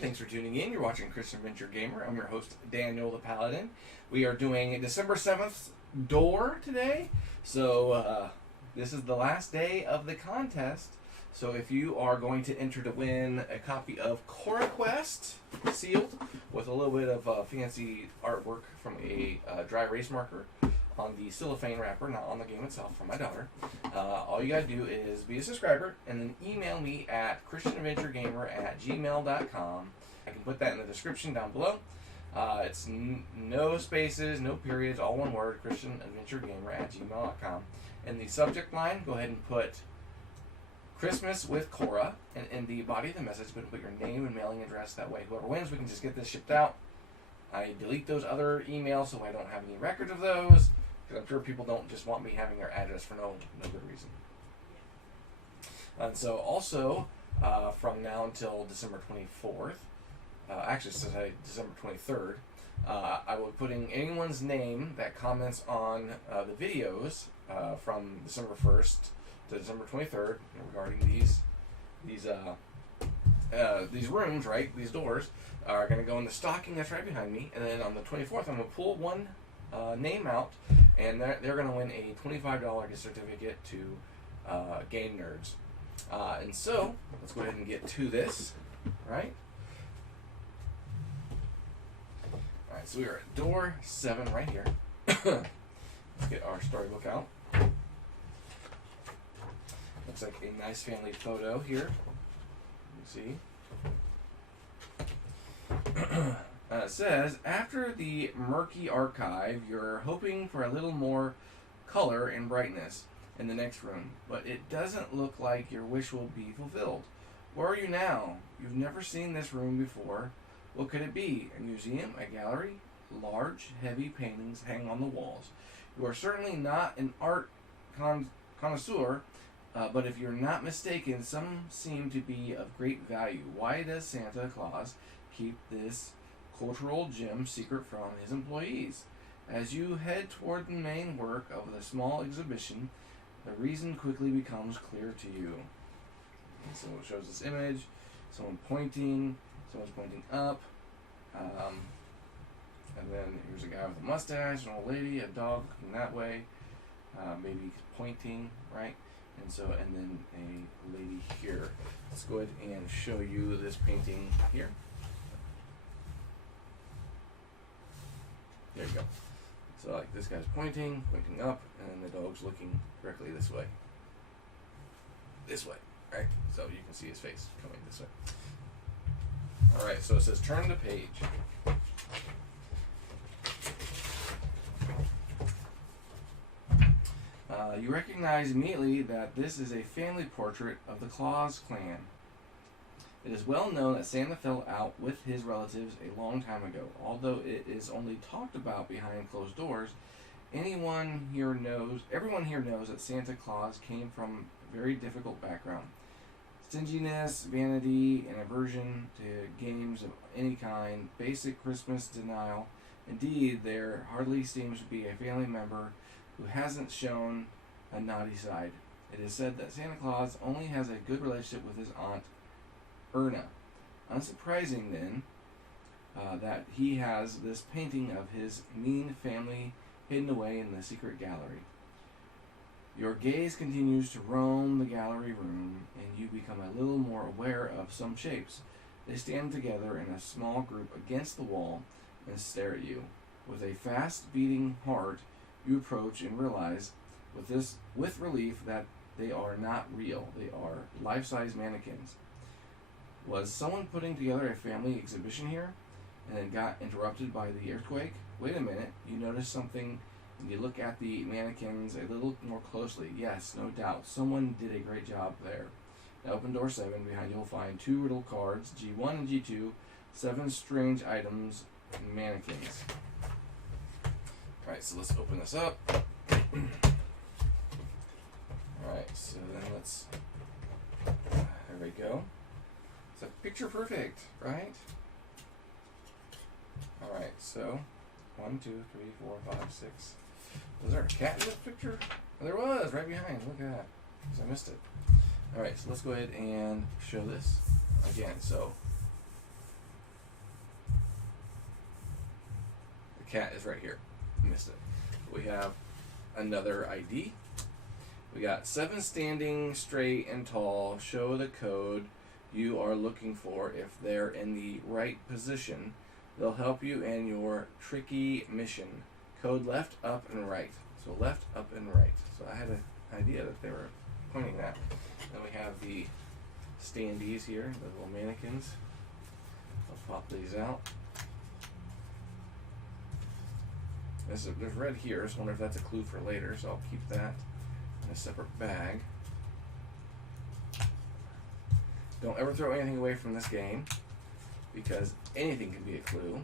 Thanks for tuning in. You're watching Christian Adventure Gamer. I'm your host, Daniel the Paladin. We are doing December 7th door today. So this is the last day of the contest. So if you are going to enter to win a copy of Cora Quest sealed with a little bit of fancy artwork from a dry erase marker on the cellophane wrapper, not on the game itself, from my daughter. All you gotta do is be a subscriber and then email me at christianadventuregamer@gmail.com. I can put that in the description down below. It's no spaces, no periods, all one word, christianadventuregamer@gmail.com. In the subject line, go ahead and put Christmas with Cora, and in the body of the message, put your name and mailing address. That way, whoever wins, we can just get this shipped out. I delete those other emails so I don't have any records of those, because I'm sure people don't just want me having their address for no good reason. And so also, from now until December 24th, actually today, December 23rd, I will be putting anyone's name that comments on the videos from December 1st to December 23rd regarding these rooms, right? These doors are going to go in the stocking that's right behind me, and then on the 24th, I'm going to pull one name out, and they're going to win a $25 gift certificate to Game Nerds. And so, let's go ahead and get to this, right? Alright, so we are at door 7 right here. Let's get our storybook out. Looks like a nice family photo here. You see. It says, after the murky archive, you're hoping for a little more color and brightness in the next room, but it doesn't look like your wish will be fulfilled. Where are you now? You've never seen this room before. What could it be? A museum? A gallery? Large, heavy paintings hang on the walls. You are certainly not an art connoisseur, but if you're not mistaken, some seem to be of great value. Why does Santa Claus keep this cultural gem secret from his employees? As you head toward the main work of the small exhibition, the reason quickly becomes clear to you. And so it shows this image, someone's pointing up, and then here's a guy with a mustache, an old lady, a dog looking that way, maybe pointing, right? And then a lady here. Let's go ahead and show you this painting here. There you go. So like this guy's pointing up, and then the dog's looking directly this way. Right? So you can see his face coming this way. Alright, so it says turn the page. You recognize immediately that this is a family portrait of the Claus clan. It is well known that Santa fell out with his relatives a long time ago. Although it is only talked about behind closed doors, everyone here knows that Santa Claus came from a very difficult background. Stinginess, vanity, and aversion to games of any kind, basic Christmas denial. Indeed, there hardly seems to be a family member who hasn't shown a naughty side. It is said that Santa Claus only has a good relationship with his aunt, Erna. Unsurprising, then, that he has this painting of his mean family hidden away in the secret gallery. Your gaze continues to roam the gallery room, and you become a little more aware of some shapes. They stand together in a small group against the wall and stare at you. With a fast-beating heart, you approach and realize, with relief, that they are not real. They are life-size mannequins. Was someone putting together a family exhibition here, and then got interrupted by the earthquake? Wait a minute, you notice something, and you look at the mannequins a little more closely. Yes, no doubt, someone did a great job there. Now open door 7. Behind you will find 2 riddle cards, G1 and G2, 7 strange items, and mannequins. Alright, so let's open this up. Alright, so then there we go. So picture perfect, right? Alright, so 1, 2, 3, 4, 5, 6. Was there a cat in this picture? Oh, there was, right behind. Look at that. Because I missed it. Alright, so let's go ahead and show this again. So the cat is right here. Missed it. We have another ID. We got 7 standing straight and tall. Show the code you are looking for. If they're in the right position, they'll help you in your tricky mission. Code left, up, and right. So left, up, and right. So I had an idea that they were pointing that. Then we have the standees here, the little mannequins. I'll pop these out. There's red here, so I wonder if that's a clue for later, so I'll keep that in a separate bag. Don't ever throw anything away from this game, because anything can be a clue.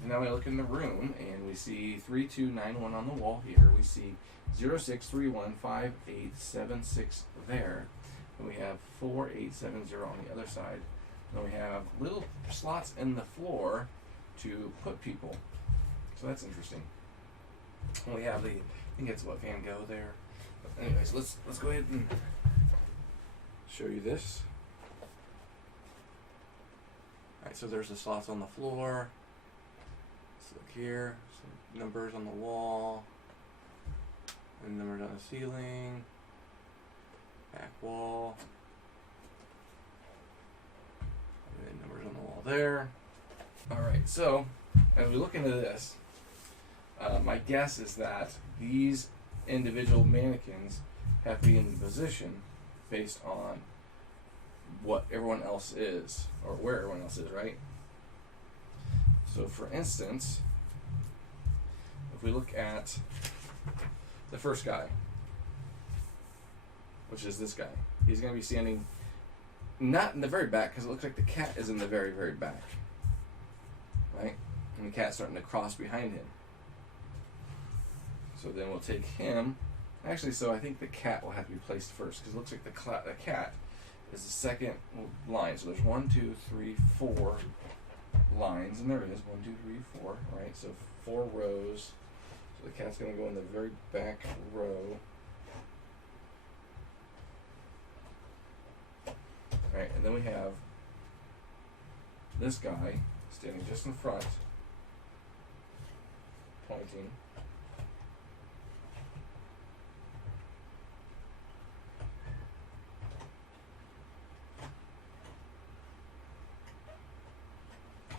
And now we look in the room, and we see 3291 on the wall here. We see 06315876 there. And we have 4870 on the other side. And we have little slots in the floor to put people. So that's interesting. And we have the, I think it's what, Van Gogh there. But anyways, let's go ahead and show you this. Alright, so there's the slots on the floor. Let's look here. Some numbers on the wall. And numbers on the ceiling. Back wall. And numbers on the wall there. Alright, so as we look into this, my guess is that these individual mannequins have to be in position based on what everyone else is, or where everyone else is, right? So for instance, if we look at the first guy, which is this guy, he's going to be standing not in the very back, because it looks like the cat is in the very, very back, right? And the cat's starting to cross behind him. So then we'll take him. Actually, so I think the cat will have to be placed first, because it looks like the cat is the second line. So there's 1, 2, 3, 4 lines, and there is 1, 2, 3, 4, right? So 4 rows. So the cat's going to go in the very back row. Right, and then we have this guy standing just in front, pointing.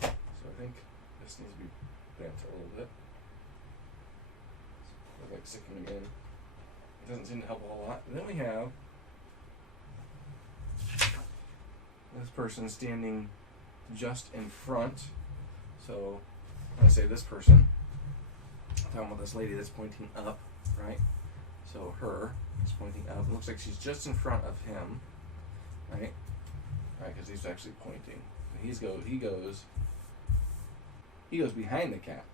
So I think this needs to be bent a little bit. Look like sticking him in. It doesn't seem to help a whole lot. And then we have this person standing just in front. So when I say this person, I'm talking about this lady that's pointing up, right? So her is pointing up. It looks like she's just in front of him, right? Right, because he's actually pointing. And he goes behind the cat.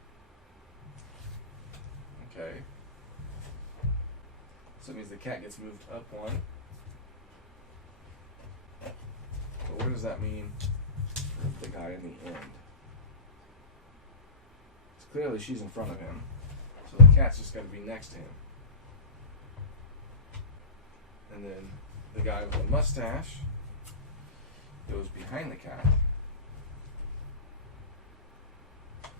Okay. So it means the cat gets moved up one. But what does that mean for the guy in the end? So clearly she's in front of him, so the cat's just got to be next to him. And then the guy with the mustache goes behind the cat. So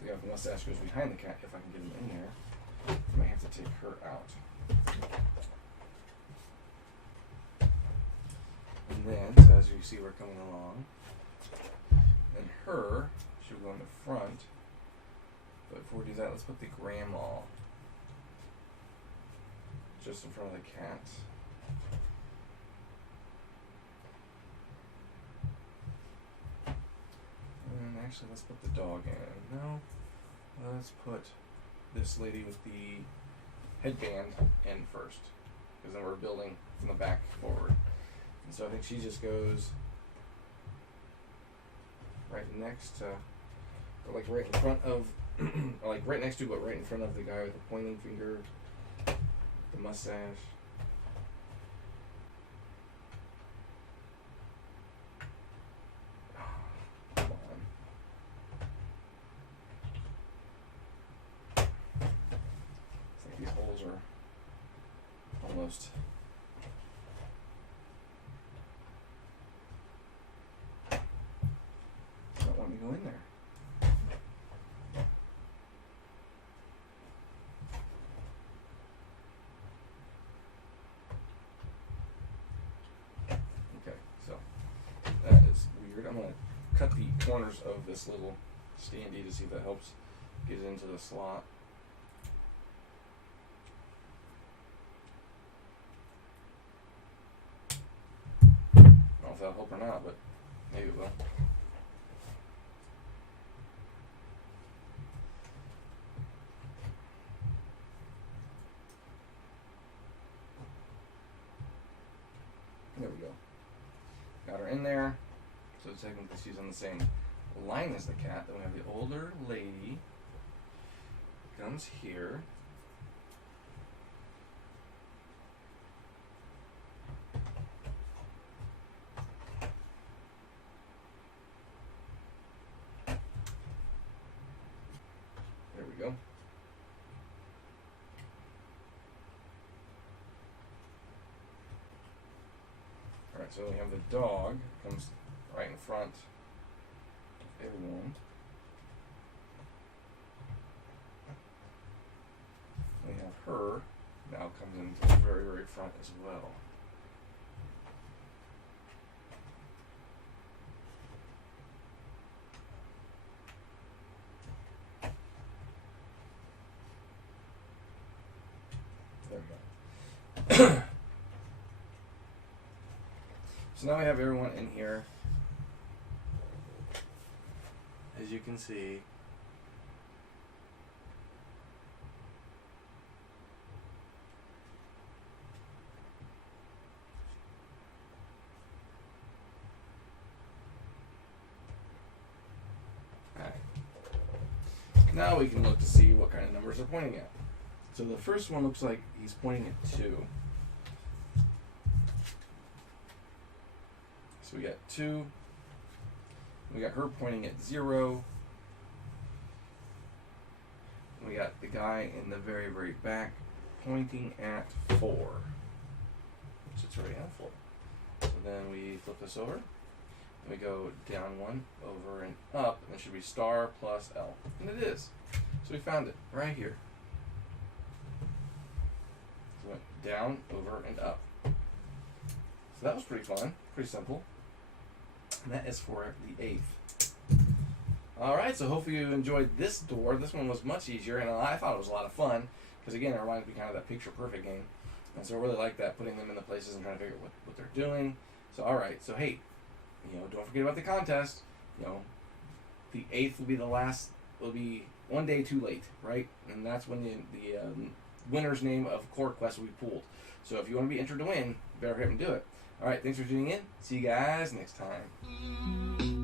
the guy with the mustache goes behind the cat. If I can get him in there, I might have to take her out. And then, so as you see, we're coming along. Then her should go in the front. But before we do that, let's put the grandma just in front of the cat. And actually, let's put the dog in. No, let's put this lady with the headband in first, because then we're building from the back forward. And so I think she just goes right next to, or like right in front of, or like right next to, but right in front of the guy with the pointing finger, the mustache. almost. Don't want me to go in there. Okay, so that is weird. I'm going to cut the corners of this little standee to see if that helps get it into the slot. I don't know if that'll help or not, but maybe it will. There we go. Got her in there. So technically she's on the same line as the cat. Then we have the older lady. Comes here. There we go. Alright, so we have the dog, comes right in front of everyone. We have her, now comes into the very, very front as well. There we go. So now we have everyone in here. As you can see, now we can look to see what kind of numbers they're pointing at. So the first one looks like he's pointing at 2. So we got 2. We got her pointing at 0. We got the guy in the very, very back pointing at 4. Which it's already on 4. So then we flip this over. And we go down 1, over, and up. And it should be star plus L. And it is. So we found it right here. So we went down, over, and up. So that was pretty fun. Pretty simple. And that is for the 8th. Alright, so hopefully you enjoyed this door. This one was much easier, and I thought it was a lot of fun. Because again, it reminds me kind of that picture perfect game. And so I really like that, putting them in the places and trying to figure out what they're doing. So alright, so hey, don't forget about the contest. The 8th will be the last, will be one day too late, right? And that's when the winner's name of Core Quest will be pulled. So if you want to be entered to win, you better hit and do it. Alright, thanks for tuning in. See you guys next time.